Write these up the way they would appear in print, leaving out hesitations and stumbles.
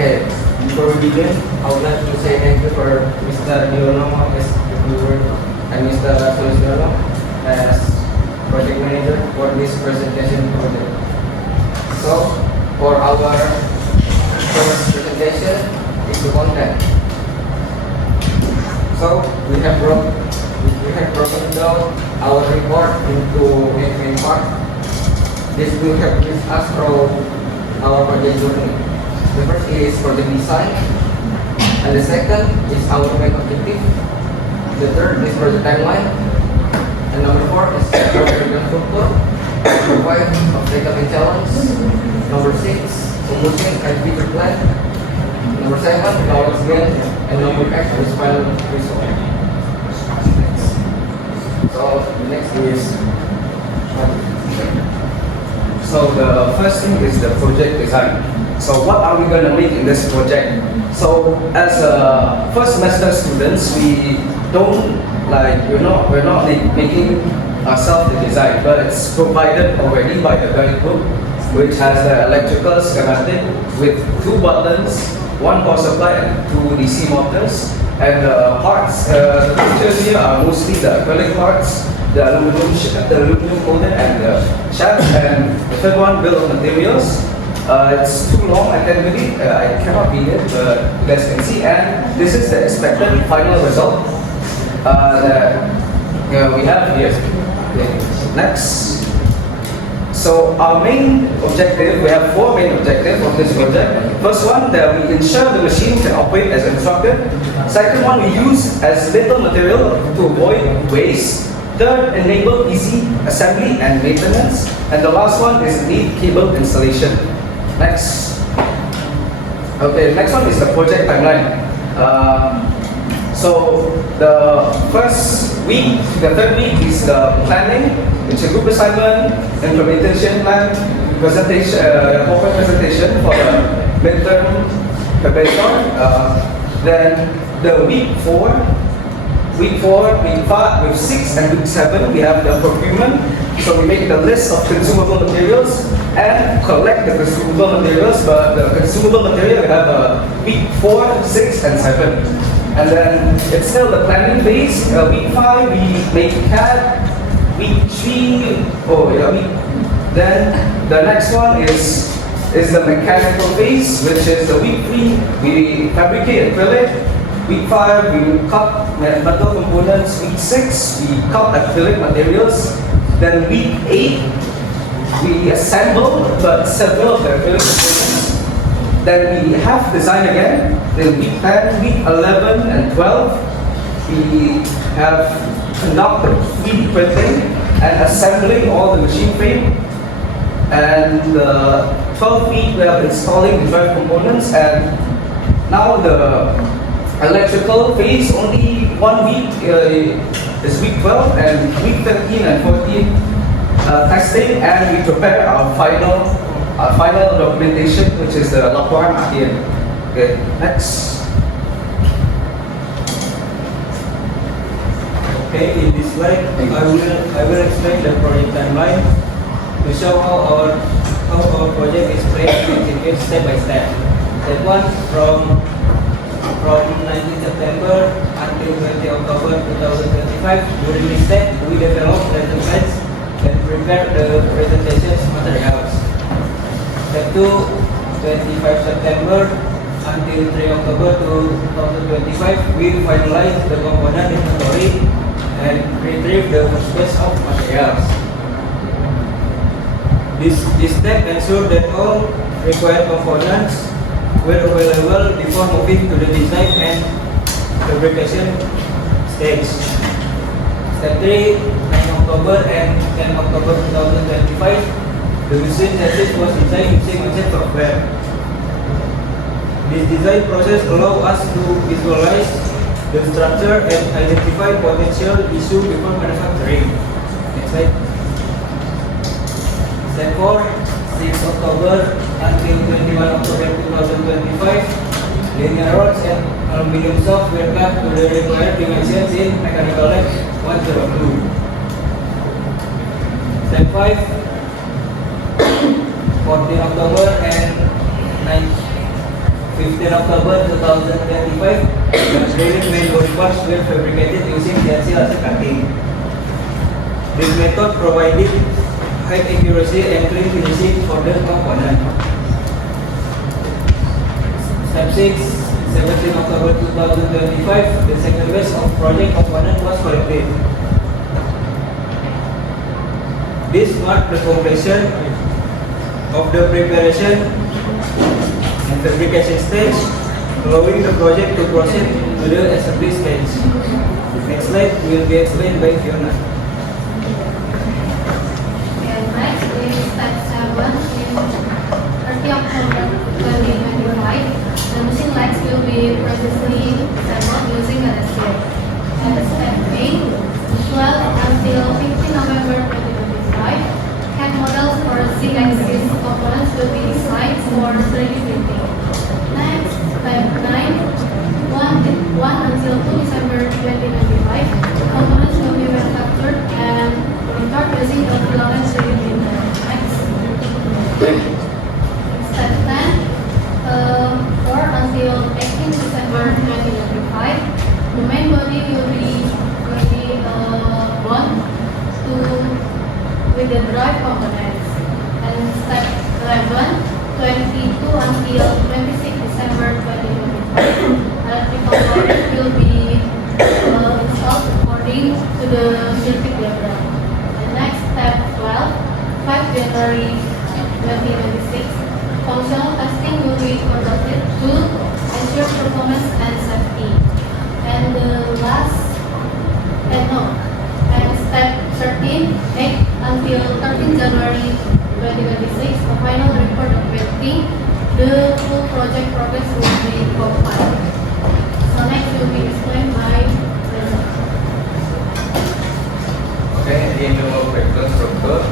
Okay, before we begin, I would like to say thank you for Mr. Niono as reviewer and Mr. Solisnono as project manager for this presentation project. So, for our first presentation is the content. So, we have broken down our report into main part. This will help us through our project journey. The first is project design, and the second is our main objective. The third is project timeline, and number 4 is project structure. Number 5, obstacle and challenge. Number 6, solution and future plan. Number 7, knowledge gain, and number 8 is final result. So the next is So the first thing is the project design. So what are we going to make in this project? So as first semester students, we don't we're not making ourselves the design, but it's provided already by the guidebook, which has the electrical schematic with 2 buttons, 1 power supply and 2 DC motors, and the parts. The pictures here are mostly the acrylic parts, the aluminum coated and the shafts, and the third one bill of materials. It's too long, I can't read it, I cannot read it, but you guys can see. And this is the expected final result that we have here. Okay. Next. So our main objective, we have 4 main objectives of this project. First one, that we ensure the machine can operate as instructed. Second one, we use as little material to avoid waste. Third, enable easy assembly and maintenance. And the last one is neat cable installation. Next. Okay, next one is the project timeline. So the first week, the third week is the planning, which is group assignment, implementation plan, presentation, open presentation for the midterm preparation. Then the week 4, week 5, week 6, and week 7, we have the procurement. So we make the list of consumable materials and collect the consumable materials. But the consumable material we have week 4, 6, and 7. And then it's still the planning phase. Week 5, we make CAD. Week 3, then the next one is the mechanical phase, which is the week 3, we fabricate acrylic. Week 5, we cut metal components. Week 6, we cut acrylic materials. Then week 8, we assemble several of the acrylic components. Then we have design again. Then week 10, week 11, and 12, we have conducted 3D printing and assembling all the machine frame. And the 12th week, we are installing the drive components. And now the electrical phase, only 1 week is week 12, and week 13 and 14 testing, and we prepare our final documentation, which is the laporan akhir. Okay, next. Okay, in this slide, I will explain the project timeline to show how our project is planned to execute step by step. Step 1, from 19 September until 20 October 2025. During this step, we develop lesson plans and prepare the presentations materials. Step 2, 25 September until 3 October 2025, we finalize the component inventory and retrieve the first batch of materials. This step ensures that all required components were available before moving to the design and fabrication stage. Step 3, 9 October and 10 October 2025, the machine chassis was designed using machine software. This design process allows us to visualize the structure and identify potential issues before manufacturing. Next slide. Step 4, 6 October until 21 October 2025, linear rods and aluminum shaft were cut to the required dimensions in Mechanical Lab 102. Step 5, 14 October and 15 October 2025, the acrylic main body parts were fabricated using CNC laser cutting. This method provided high accuracy and clean finishing for the component. Step 6, 17 October 2025, the second batch of project component was collected. This marked the completion of the preparation and fabrication stage, allowing the project to proceed to the assembly stage. Next slide will be explained by Fiona. And next is step 7 in 30 October 2025. The machine legs will be precisely assembled using an escape. And step 8, 12 until 15 November 2025, CAD models for Z-axis components will be designed for 3D printing. Next, step 9, 1 until 2 December 2025, components will be manufactured and printed using a filament 3D printer. Next, step 10, 4 until 18 December 2025, the main body will be bound to with the drive components. And step 11, 22 until 26 December 2025, electrical components will be installed according to the circuit diagram. And next, step 12, 5 January 2026, functional testing will be conducted to ensure performance and safety. And the last, and step 13, 8 until 13 January 2026, a final report documenting the full project progress will be compiled. So next will be explained by Reza. Okay, in the operator structure,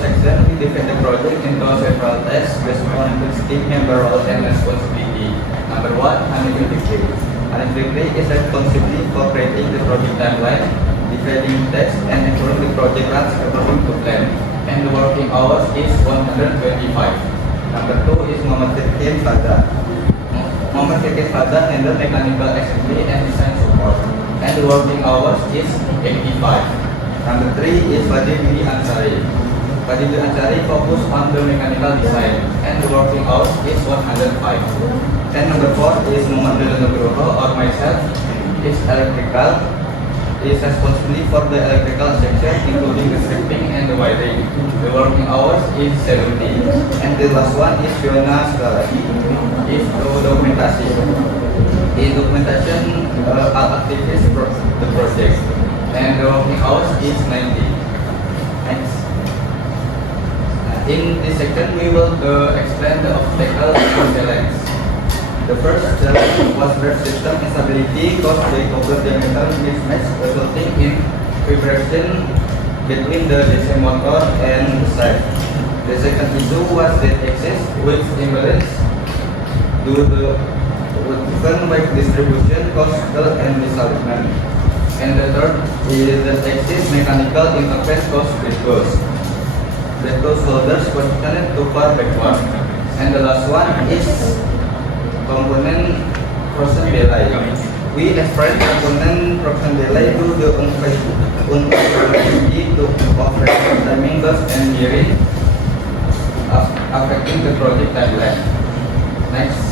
section, we divide the project into several tasks based on specific member role and responsibility. Number 1, analytic. Analytic is responsibility for creating the project timeline, dividing tasks, and ensuring the project runs according to plan. And the working hours is 125. Number 2 is Mohammed Fada. Mohammed Fada handle mechanical assembly and design support. And the working hours is 85. Number 3 is Fadil Ansari. Fadil Ansari focus on the mechanical design and the working hours is 105. And number 4 is Muhammad Nugroho or myself is electrical. Is responsible for the electrical section including the stripping and the wiring. The working hours is 70. And the last one is Fiona Skalagi is documentation. In documentation, activities the project. And the working hours is 90. Next. In this section, we will explain the obstacle and challenge. The first challenge was brake system instability caused by copper diameter mismatch resulting in vibration between the DC motor and the shaft. The second issue was the axis with imbalance due to uneven weight distribution, coastal and displacement. And the third is the axis mechanical interface caused viscous. Viscous holders positioned too far backward. And the last one is component frozen delay. We explain component frozen delay to the unpredictability to operation timing cost and bearing affecting the project timeline. Next.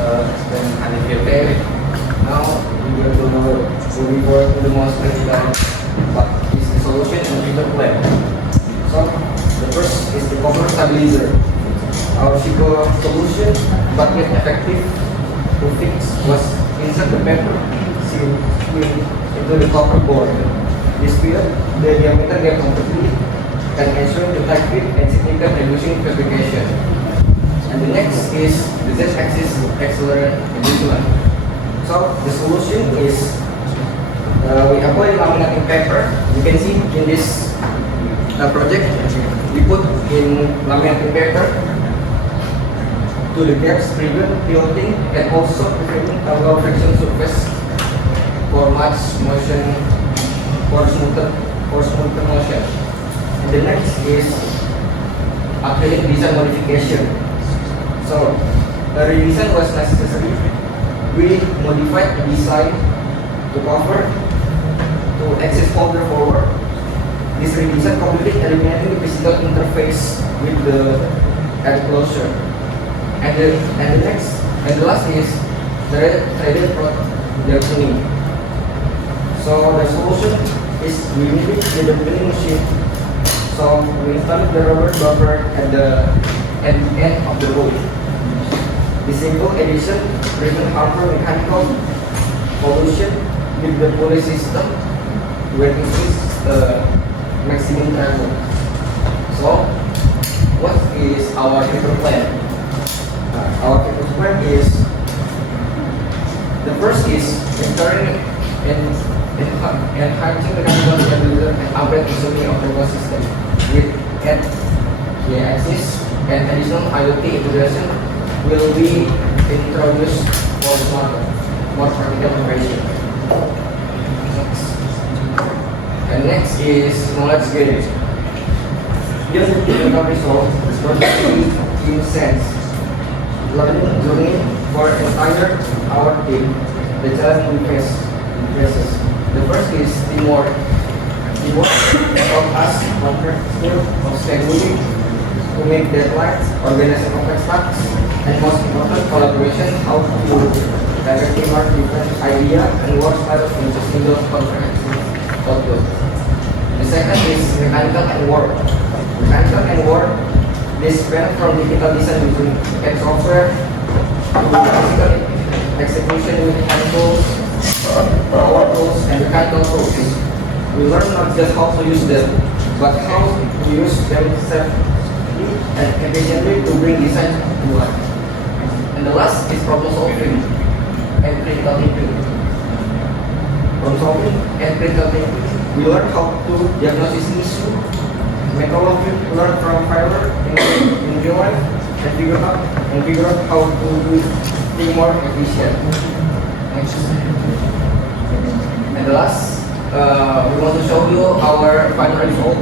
Explain analytic. Now we will moving forward to the most critical what is the solution and future plan. So the first is the copper stabilizer. Our simple solution, but yet effective to fix, was insert the paper seal into the copper board. This period, the diameter gap completely and ensure the tight fit and significant reducing fabrication. And the next is the Z-axis accelerator adjustment. So the solution is we apply laminating paper. You can see in this project, we put in laminating paper to the gaps, prevent tilting, and also prevent our friction surface for much motion, for smoother motion. And the next is acrylic design. revision modification. So the revision was necessary. We modified the design to cover to access folder forward. This revision completely eliminating the physical interface with the enclosure. And the last is the threaded projection. So the solution is we mimic the printing machine. So we install the rubber bumper at the end of the road. This simple addition prevents harmful mechanical pollution with the pulley system where it is maximum travel. So what is our future plan? Our future plan is the first is ensuring enhancing mechanical stability and upgrade the of the bus system with AXIS and additional IoT integration will be introduced for more practical operation. And next is knowledge gain. Just to resolve this project in sense learning journey for entire our team. The challenge we faces. The first is teamwork. Teamwork help us conquer skill of scheduling to make deadlines, organizing complex tasks, and most important, collaboration, how to directly work different idea and work styles into single comprehensive output. The second is mechanical and work. Mechanical and work, this span from digital design using CAD software to physical execution with hand tools, power tools, and mechanical tools. We learn not just how to use them, but how to use them safely and efficiently to bring design to life. And the last is problem solving and critical thinking. Problem solving and critical thinking. We learn how to diagnose issue, methodology, learn from failure in real life, and figure out how to do things more efficient. And the last, we want to show you our final result.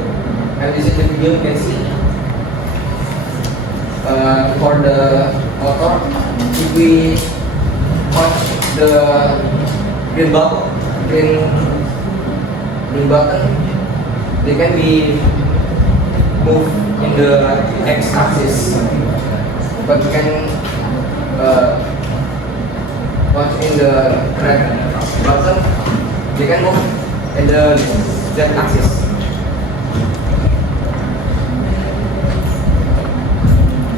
And this is the video you can see. For the motor, if we touch the green button, they can be moved in the x-axis, but you can touch in the red button, they can move in the z-axis.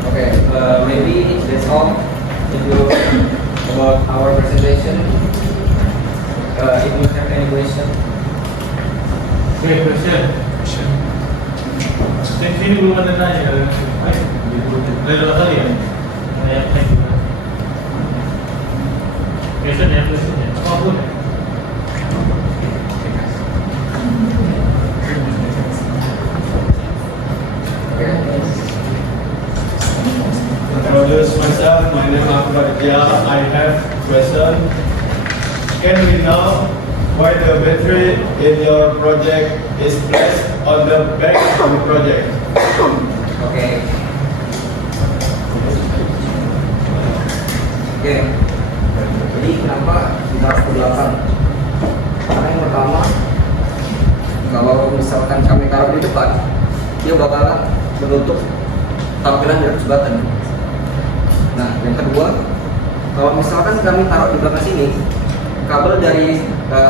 Okay, maybe that's all. If you about our presentation, if you have any question. Oke, question. Sini belum ada nanya. Dari dua kali ya? Question ya, question ya. Apapun ya. Introduce myself. My name is Ahmad Dia. I have question. Can we know why the battery in your project is placed on the back of the project? Oke. Jadi kenapa ditaruh ke belakang? Karena yang pertama, kalau misalkan kami taruh di depan, dia bakalan menutup tampilan dari jembatan. Nah, yang kedua, kalau misalkan kami taruh di belakang sini, kabel dari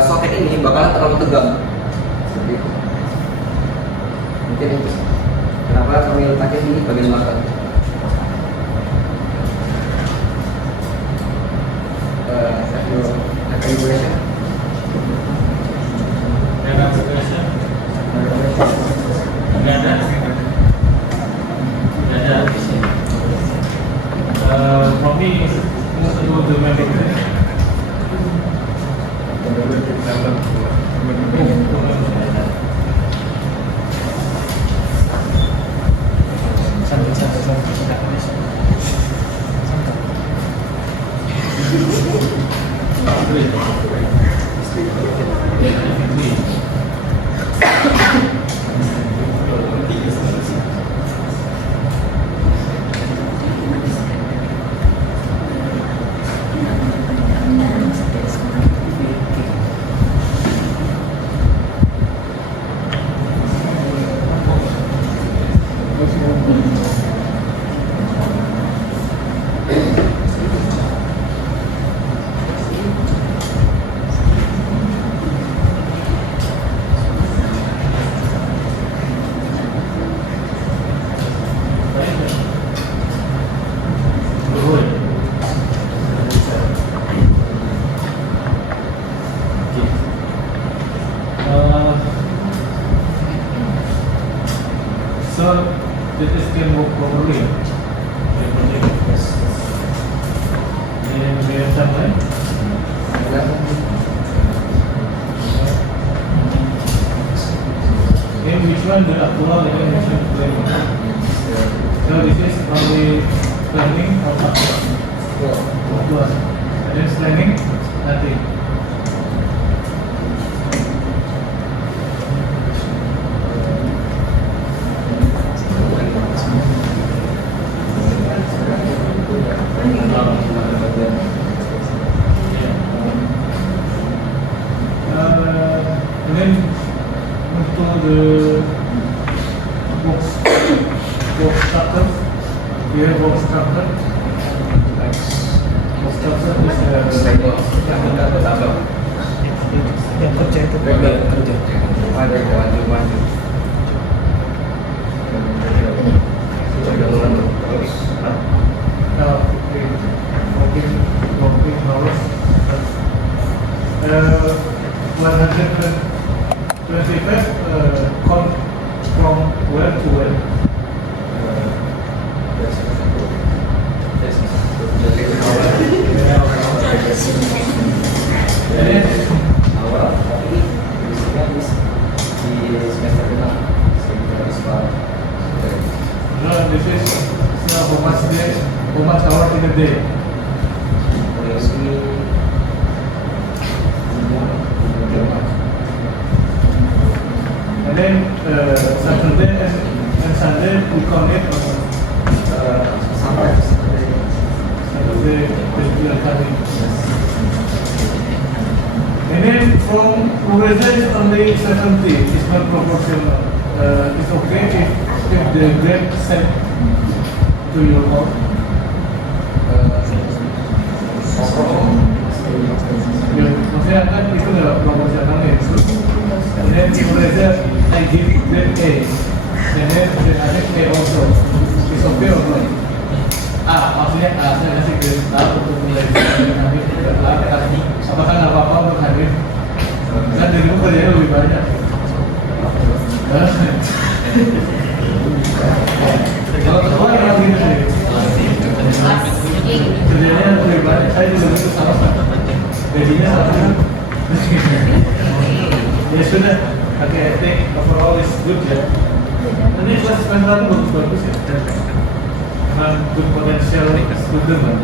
soket ini bakalan terlalu tegang. Seperti itu. Mungkin itu. Kenapa kami letaknya di bagian belakang? Have you question? Ada question? Enggak ada. For me, most of the manufacturing. this can work properly. Yes. And we have timeline. In which one the approval and which one planning? So this is only planning or approval? Approval. And then planning, nothing. And then untuk the box structure, here box structure. Box structure is Yang tidak bertambah. Yang kerja itu Kerja. kerja. Maju. Working hours. 125 count from where to where? Awal, tapi biasanya di semester 6 No, this is how much day, how much hour in a day. And then Saturday and Sunday we connect sampai Saturday festival coming. And then from Ureza is only 70, it's not proportional. It's okay if the grade sent to your home. Ya, maksudnya kan itu adalah proporsionalnya. And then if Ureza I give grade A, and then I have A also. It's okay or not? Maksudnya saya kasih grade A untuk nilai kami apakah nggak apa-apa untuk hadir? Kan dirimu kerjanya lebih banyak. Kalau kedua yang gini sih, kerjanya lebih banyak. Saya juga itu sama. Jadinya sama. Ya sudah, oke, I think overall is good ya. Ini kelas mental itu bagus ya. Memang good potential student lah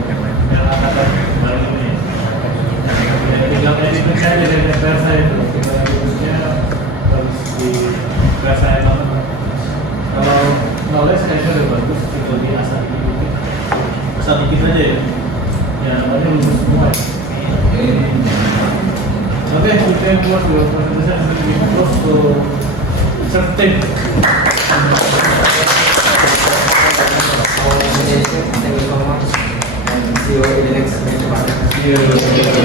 yang akan kembali ini. Tinggal editnya aja dari DPR saya itu, tinggal editnya harus di DPR saya banget. Kalau knowledge kayaknya udah bagus, tinggal di asal dikit, asal dikit aja ya. Ya namanya lulus semua. Oke, kita buat dua presentation lebih terus to certain. Thank you so much and see you in the next video. Yeah.